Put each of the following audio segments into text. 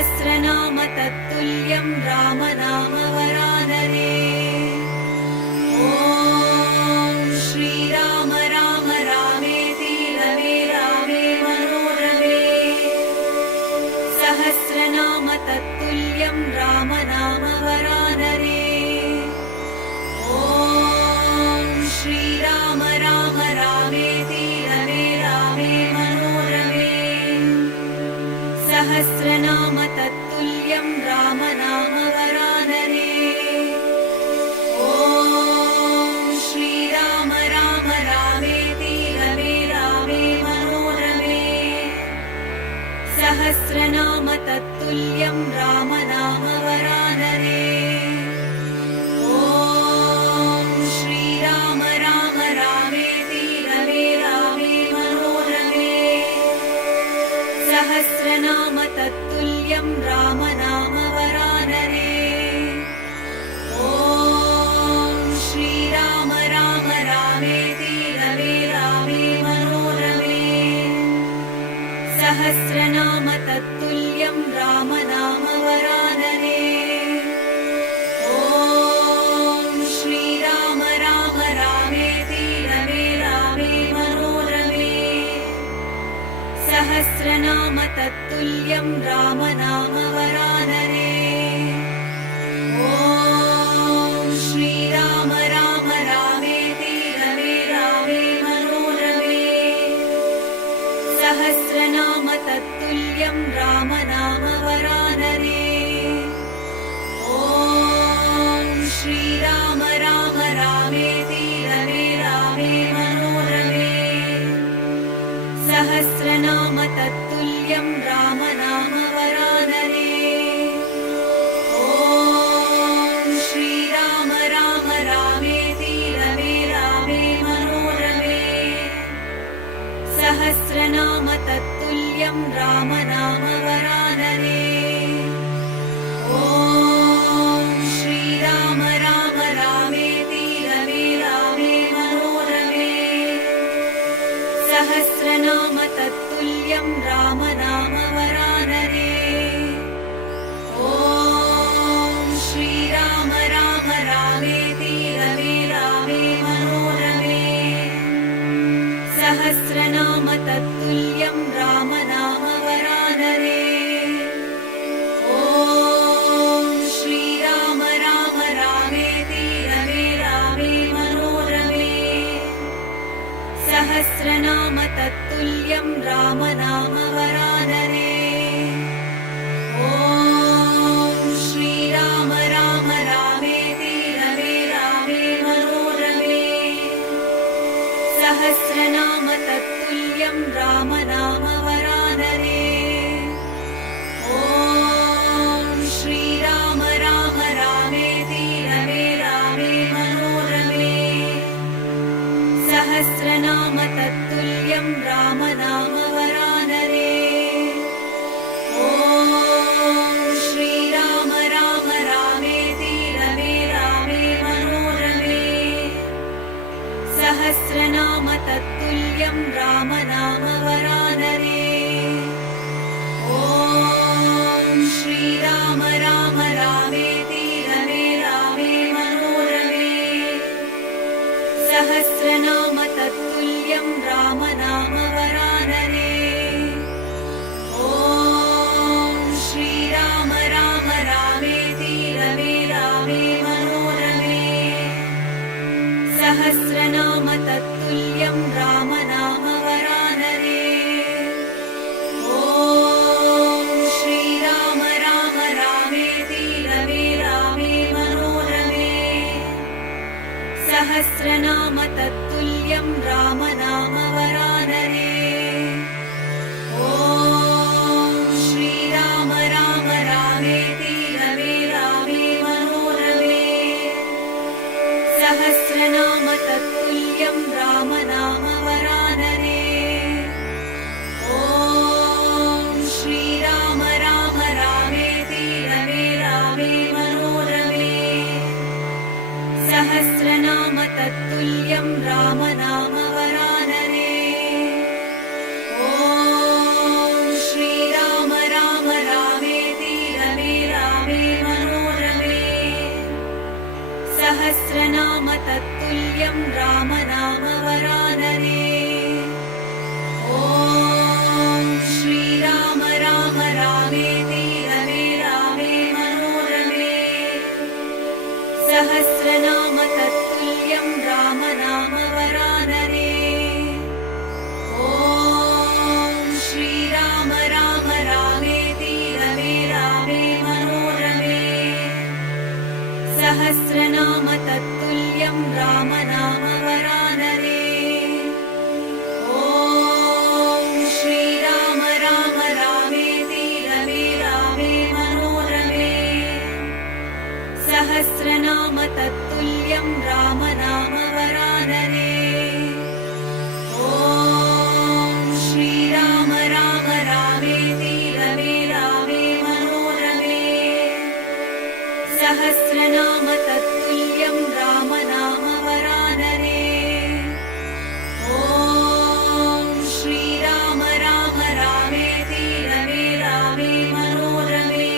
सहस्रनाम तत्तुल्यं रामनाम वरानरे। ॐ श्रीराम राम रामेति रमे रामे मनोरमे। सहस्रनाम तत्तुल्यं रामनाम वरानरे। ॐ श्रीराम राम रामेति रमे रामे मनोरमे। सहस्रनाम तत्तुल्यं रामनाम वरानरे। ॐ श्रीराम राम रामेति रमे रामे मनोरमे। सहस्रनाम तत्तुल्यं रामनाम वरानरे। ॐ श्रीराम राम रामेति रमे रामे मनोरमे। सहस्रनाम तत्तुल्यं रामनाम वरानरे। ॐ श्रीराम राम रामेति रमे रामे मनोरमे। सहस्रनाम तत्तुल्यं रामनाम वरानरे। ॐ श्रीराम राम रामेति रमे रामे मनोरमे। सहस्रनाम तत्तुल्यं रामनाम वरानरे। ॐ श्रीराम राम रामेति रमे रामे मनोरमे। सहस्रनाम तत्तुल्यं रामनाम वरानरे। ॐ श्रीराम राम रामेति रमे रामे मनोरमे। सहस्रनाम तत्तुल्यं रामनाम वरानरे। ॐ श्रीराम राम रामेति रमे रामे मनोरमे। सहस्रनाम तत्तुल्यं रामनाम वरानरे। ॐ श्रीराम राम रामेति रमे रामे मनोरमे। सहस्रनाम तत्तुल्यं रामनाम वरानरे। ॐ श्रीराम राम रामेति रमे रामे मनोरमे। सहस्रनाम तत्तुल्यं रामनाम वरानरे। सहस्रनाम तत्तुल्यं राम नाम वरानरे। ॐ श्रीराम राम रामेति रमे रामे मनोरमे।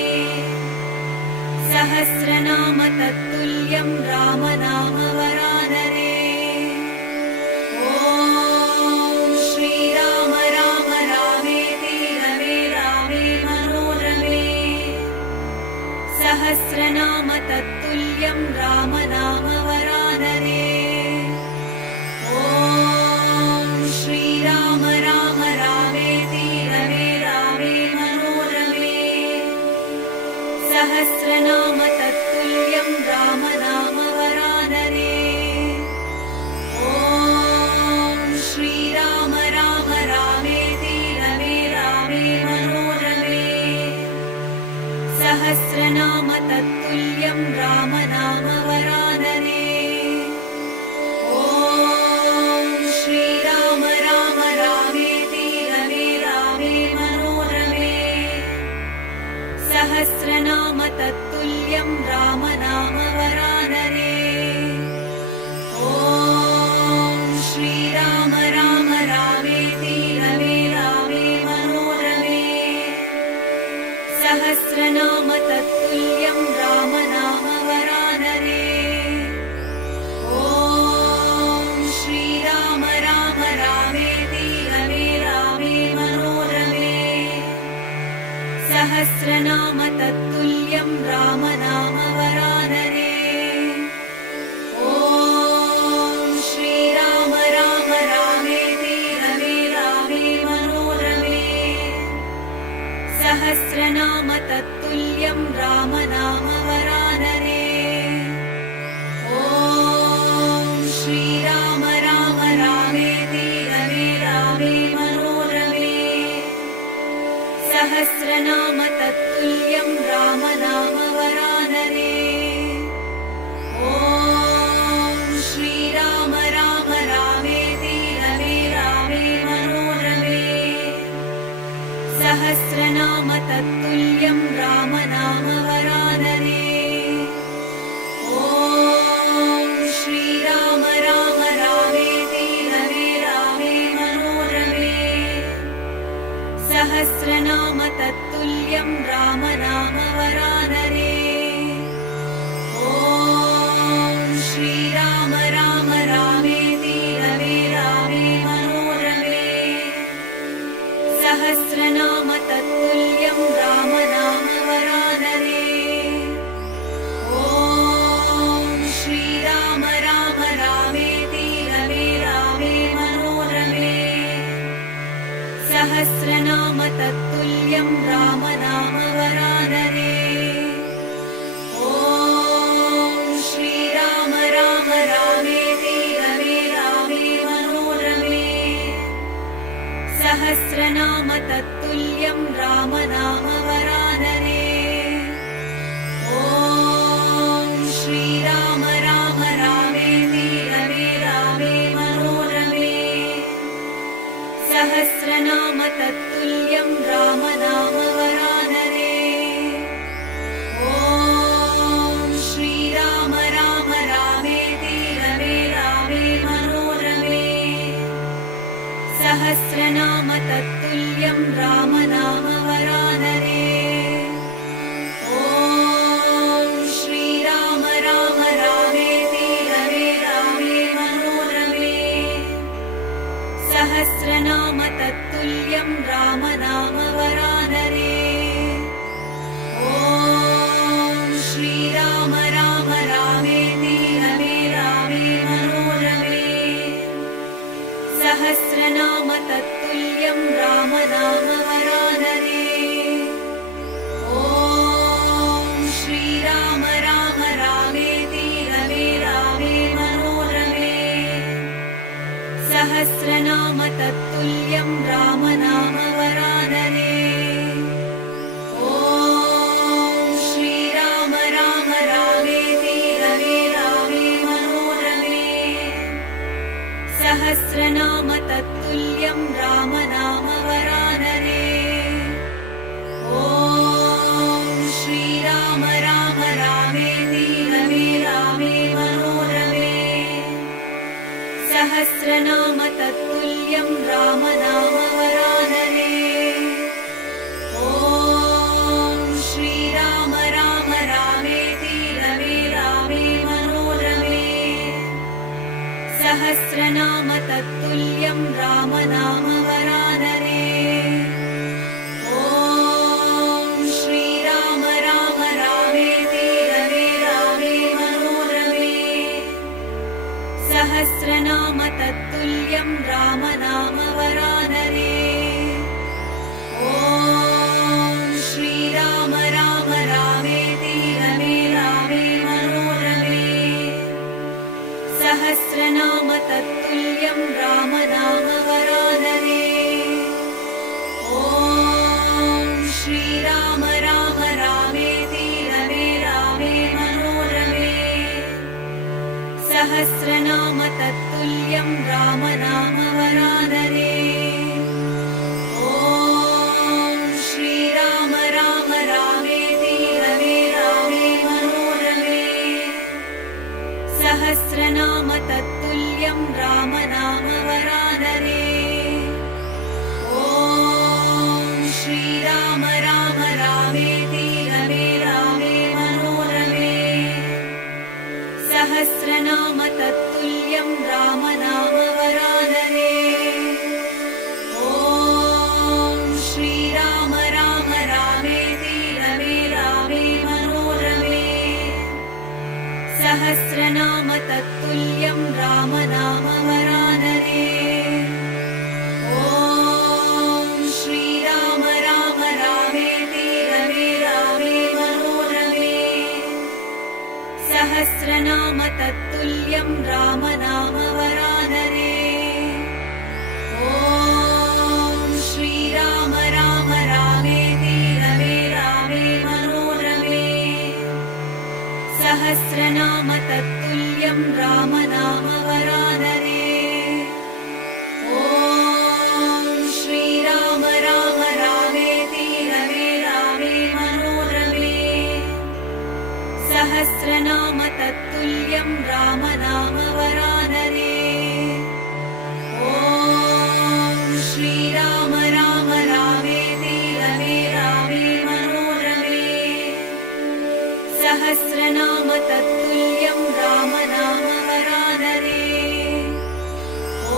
सहस्रनाम तत्तुल्यं राम नाम वरानरे। ॐ श्रीराम राम रामेति रमे रामे मनोरमे। सहस्रनाम तत्तुल्यं राम नाम वरानरे। ॐ श्रीराम राम रामेति रमे रामे मनोरमे। सहस्रनाम तत्तुल्यं राम नाम वरानरे। ॐ श्रीराम राम रामेति रमे रामे मनोरमे। सहस्रनाम तत्तुल्यं राम नाम वरानरे। ॐ श्रीराम राम रामेति रमे रामे मनोरमे। सहस्रनाम तत्तुल्यं राम नाम वरानरे। ॐ श्रीराम राम रामेति रमे रामे मनोरमे। सहस्रनाम तत्तुल्यं राम नाम वरानरे। ॐ श्रीराम राम रामेति रमे रामे मनोरमे। सहस्रनाम तत्तुल्यं राम नाम वरानरे। ॐ श्रीराम राम रामेति रमे रामे मनोरमे। सहस्रनाम तत्तुल्यं राम नाम वरानरे। ॐ श्रीराम राम रामेति रमे रामे मनोरमे। सहस्रनाम तत्तुल्यं राम नाम वरानरे। ॐ श्रीराम राम रामेति रमे रामे मनोरमे। सहस्रनाम तत्तुल्यं राम नाम वरानरे। ॐ श्रीराम राम रामेति रमे रामे मनोरमे। सहस्रनाम तत्तुल्यं राम नाम वरानरे। ॐ श्रीराम राम रामेति रमे रामे मनोरमे। सहस्रनाम तत्तुल्यं राम नाम वरानरे। ॐ श्रीराम राम रामेति रमे रामे मनोरमे। सहस्रनाम तत्तुल्यं राम नाम वरानरे। ॐ श्रीराम राम रामेति रमे रामे मनोरमे। सहस्रनाम तत्तुल्यं राम नाम वरानरे। ॐ श्रीराम राम रामेति रमे रामे मनोरमे। सहस्रनाम तत्तुल्यं राम नाम वरानरे। ॐ श्रीराम राम रामेति रमे रामे मनोरमे। सहस्रनाम तत्तुल्यं राम नाम वरानरे। ॐ श्रीराम राम रामेति रमे रामे मनोरमे। सहस्रनाम तत्तुल्यं राम नाम वरानरे। ॐ श्रीराम राम रामेति रमे रामे मनोरमे। सहस्रनाम तत्तुल्यं राम नाम वरानरे। ॐ श्रीराम राम रामेति रमे रामे मनोरमे। सहस्रनाम तत्तुल्यं राम नाम वरानरे। तत्तुल्यं राम नाम वरानरे। ॐ श्रीराम राम रामेति रमे रामे मनोरमे। सहस्रनाम तत्तुल्यं राम नाम वरानरे। ॐ श्रीराम राम रामेति रमे रामे मनोरमे। सहस्रनाम तत्तुल्यं राम नाम वरानरे। ॐ श्रीराम राम रामेति रमे रामे मनोरमे। सहस्रनाम तत्तुल्यं राम नाम वरानरे।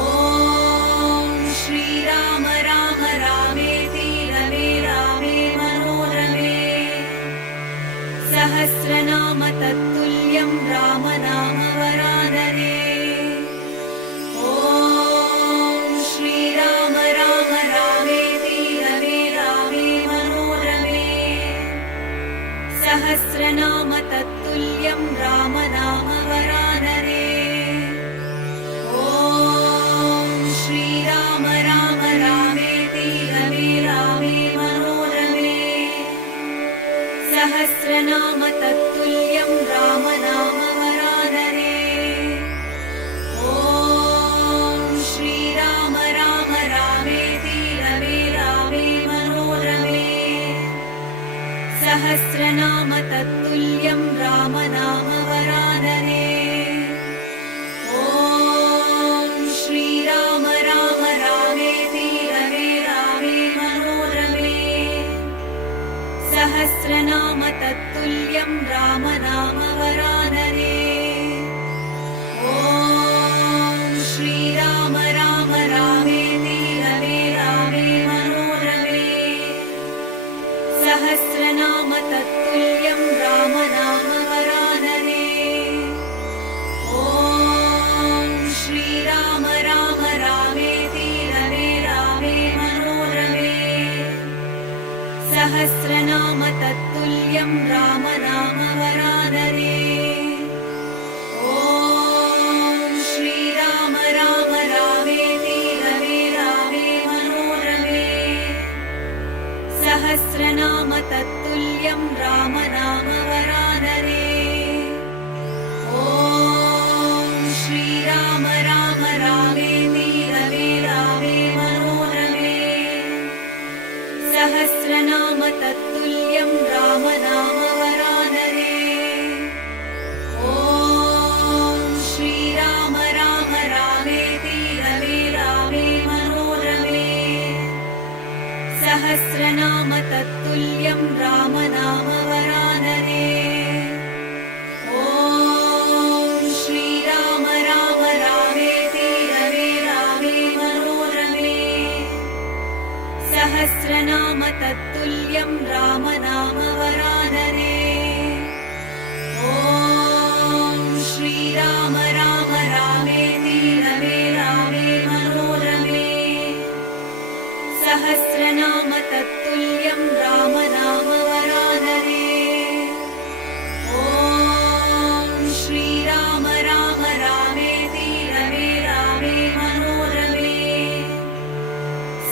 ॐ श्रीराम राम रामेति रमे रामे मनोरमे। सहस्रनाम तत्तुल्यं राम नाम वरानरे। ॐ श्रीराम राम रामेति रमे रामे मनोरमे। सहस्रनाम तत्तुल्यं राम नाम वरानरे। ॐ श्रीराम राम रामेति रमे रामे मनोरमे। सहस्रनाम तत्तुल्यं राम नाम वरानरे। ॐ श्रीराम राम रामेति रमे रामे मनोरमे। सहस्रनाम तत्तुल्यं राम नाम वरानरे। ॐ श्रीराम राम रामेति रमे रामे मनोरमे। सहस्रनाम तत्तुल्यं राम नाम वरानरे। ॐ श्रीराम राम रामेति रमे रामे मनोरमे। सहस्रनाम तत्तुल्यं राम नाम वरानरे। ॐ श्रीराम राम रामेति रमे रामे मनोरमे। सहस्रनाम तत्तुल्यं राम नाम वरानरे। ॐ श्रीराम राम रामेति रमे रामे मनोरमे। सहस्रनाम तत्तुल्यं राम नाम वरानरे। ॐ श्रीराम राम रामेति रमे रामे मनोरमे। सहस्रनाम तत्तुल्यं राम नाम वरानरे। ॐ श्रीराम राम रामेति रमे रामे मनोरमे। सहस्रनाम तत्तुल्यं राम नाम वरानरे। ॐ श्रीराम राम रामेति रमे रामे मनोरमे। सहस्रनाम तत्तुल्यं राम नाम वरानरे। ॐ श्रीराम राम रामेति रमे रामे मनोरमे। सहस्रनाम तत्तुल्यं राम नाम वरानरे। ॐ श्रीराम राम रामेति रमे रामे मनोरमे।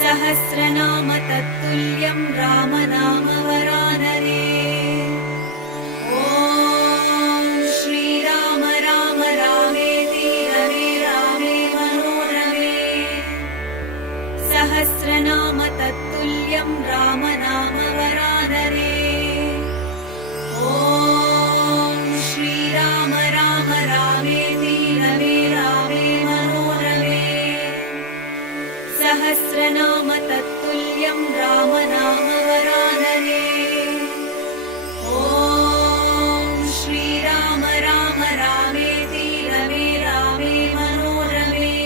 सहस्रनाम तत्तुल्यं राम नाम वरानरे। ॐ श्रीराम राम रामेति रमे रामे मनोरमे। सहस्रनाम तत्तुल्यं राम नाम वरानरे। ॐ श्रीराम राम रामेति रमे रामे मनोरमे। सहस्रनाम तत्तुल्यं राम नाम वरानरे। ॐ श्रीराम राम रामेति रमे रामे मनोरमे।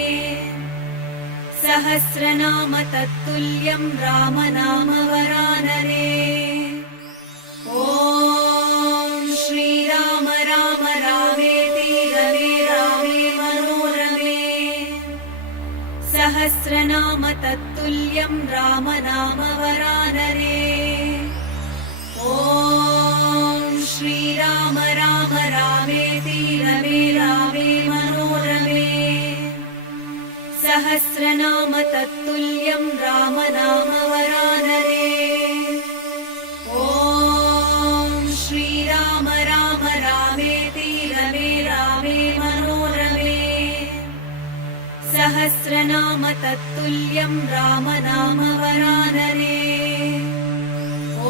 सहस्रनाम तत्तुल्यं राम नाम वरानरे। ॐ श्रीराम राम रामेति रमे रामे मनोरमे। सहस्रनाम तत्तुल्यं राम नाम वरानरे। ॐ श्रीराम राम रामेति रमे रामे सहस्रनाम तत्तुल्यं रामनाम वरानरे। ॐ श्रीराम राम रामेति रमे रामे मनोरमे। सहस्रनाम तत्तुल्यं रामनाम वरानरे।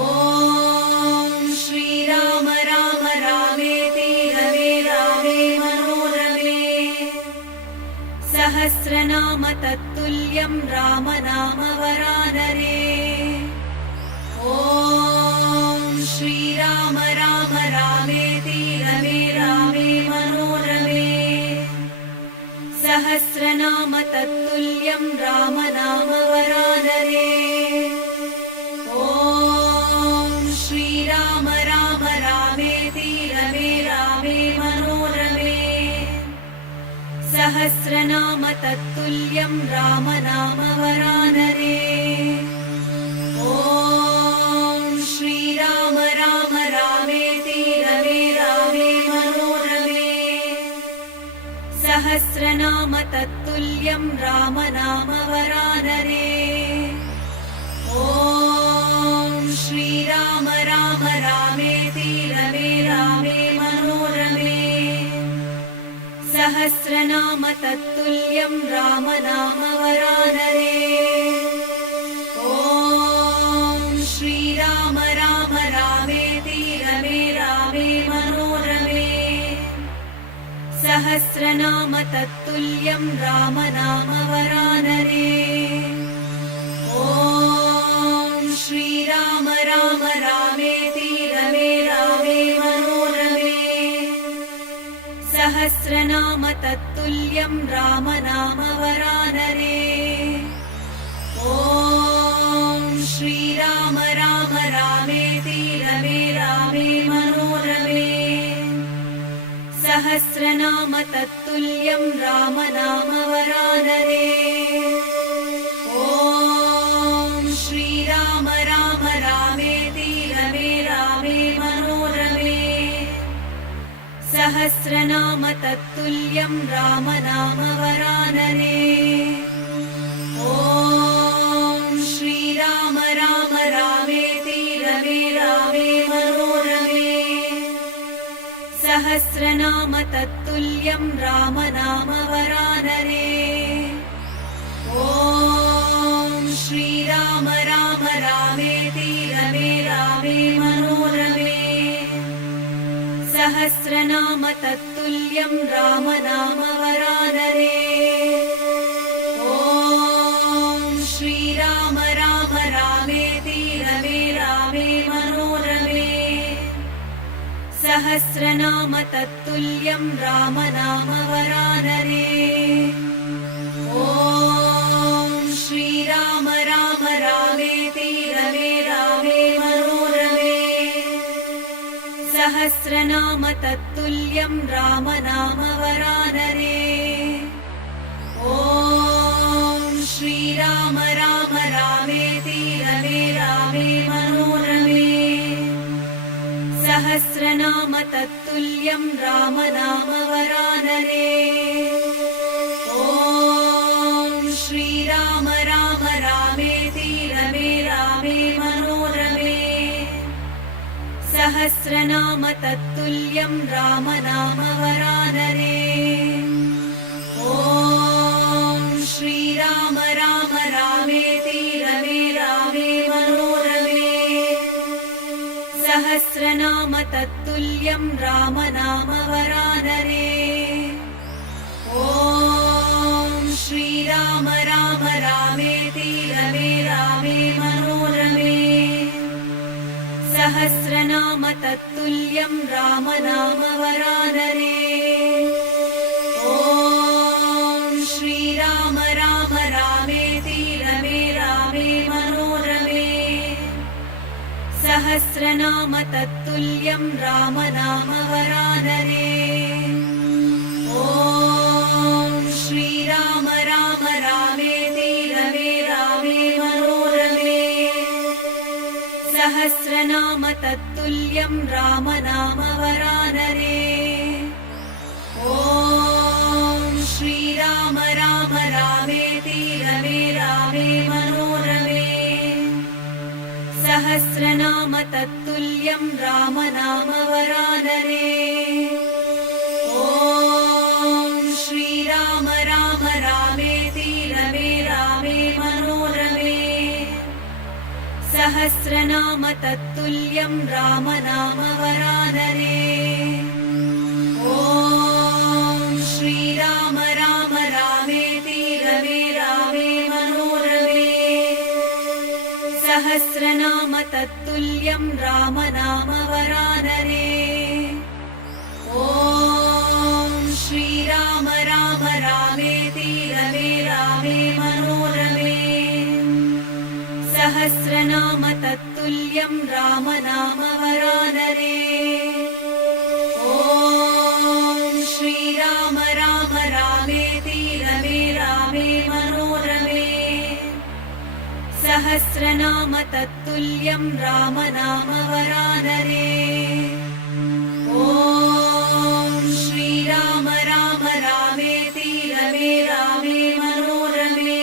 ॐ श्रीराम राम रामेति रमे रामे मनोरमे। सहस्रनाम तत्तुल्यं रामनाम वरानरे। ॐ श्रीराम राम रामेति रमे रामे मनोरमे। सहस्रनाम तत्तुल्यं रामनाम वरानरे। ॐ श्रीराम राम रामेति रमे रामे मनोरमे। सहस्रनाम तत्तुल्यं रामनाम वरानरे। ॐ श्रीराम राम रामेति रमे रामे मनोरमे। सहस्रनाम तत्तुल्यं रामनाम वरानरे। ॐ श्रीराम राम रामेति रमे रामे मनोरमे। सहस्रनाम तत्तुल्यं रामनाम वरानरे। ॐ श्रीराम राम रामेति रमे रामे मनोरमे। सहस्रनाम तत्तुल्यं रामनाम वरानरे। ॐ श्रीराम राम रामेति रमे रामे मनोरमे। सहस्रनाम तत्तुल्यं रामनाम वरानरे। ॐ श्रीराम राम रामेति रमे रामे मनोरमे। सहस्रनाम तत्तुल्यं रामनाम वरानरे। ॐ श्रीराम राम रामेति रमे रामे मनोरमे। सहस्रनाम तत्तुल्यं रामनाम वरानरे। ॐ श्रीराम राम रामेति रमे रामे मनोरमे। सहस्रनाम तत्तुल्यं रामनाम वरानरे। ॐ श्रीराम राम रामेति रमे रामे मनोरमे। सहस्रनाम तत्तुल्यं रामनाम वरानरे। ॐ श्रीराम राम रामेति रमे रामे मनोरमे। सहस्रनाम तत्तुल्यं रामनाम वरानरे। ॐ श्रीराम राम रामेति रमे रामे मनोरमे। सहस्रनाम तत्तुल्यं रामनाम वरानरे। ॐ श्रीराम राम रामेति रमे रामे मनोरमे। सहस्रनाम तत्तुल्यं रामनाम वरानरे। ॐ श्रीराम राम रामेति रमे रामे मनोरमे। सहस्रनाम तत्तुल्यं रामनाम वरानरे। ॐ श्रीराम राम रामेति रमे रामे मनोरमे। सहस्रनाम तत्तुल्यं रामनाम वरानरे। ॐ श्रीराम राम रामेति रमे रामे मनोरमे। सहस्रनाम तत्तुल्यं रामनाम वरानरे। ॐ श्रीराम राम रामेति रमे रामे मनोरमे। सहस्रनाम तत्तुल्यं रामनाम वरानरे। ॐ श्रीराम राम रामेति रमे रामे मनोरमे। सहस्रनाम तत्तुल्यं रामनाम वरानरे। ॐ श्रीराम राम रामेति रमे रामे मनोरमे सहस्रनाम तत्तुल्यं रामनाम वरानने ॐ श्रीराम राम रामेति रमे रामे मनोरमे सहस्रनाम तत्तुल्यं रामनाम वरानने ॐ श्रीराम राम रामेति रमे रामे मनोरमे सहस्रनाम तत्तुल्यं रामनाम वरानने ॐ श्रीराम राम रामेति रमे रामे मनोरमे सहस्रनाम तत्तुल्यं रामनाम वरानने ॐ श्रीराम राम रामेति रमे रामे मनोरमे सहस्रनाम तत्तुल्यं रामनाम वरानने ॐ श्रीराम राम रामेति रमे रामे मनोरमे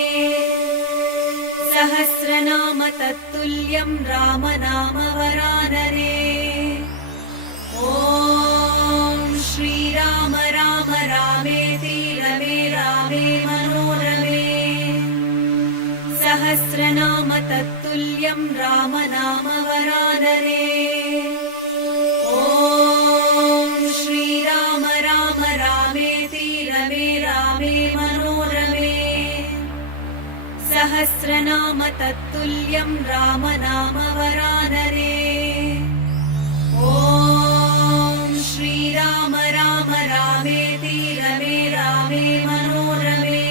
सहस्रनाम तत्तुल्यं रामनाम वरानने ॐ श्रीराम राम रामेति रमे रामे मनोरमे सहस्रनाम तत्तुल्यं रामनाम वरानने ॐ श्रीराम राम रामेति रमे रामे मनोरमे सहस्रनाम तत्तुल्यं रामनाम वरानने ॐ श्रीराम राम रामेति रमे रामे मनोरमे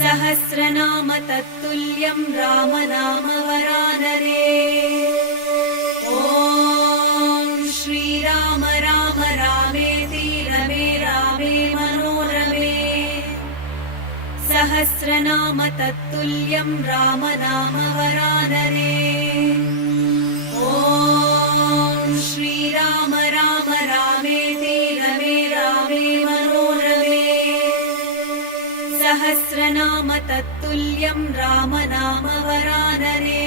सहस्रनाम तत्तुल्यं रामनाम वरानने ॐ श्रीराम राम रामेति रमे रामे मनोरमे सहस्रनाम तत्तुल्यं रामनाम वरानने ॐ श्रीराम राम रामेति रमे रामे मनोरमे सहस्रनाम तत्तुल्यं रामनाम वरानने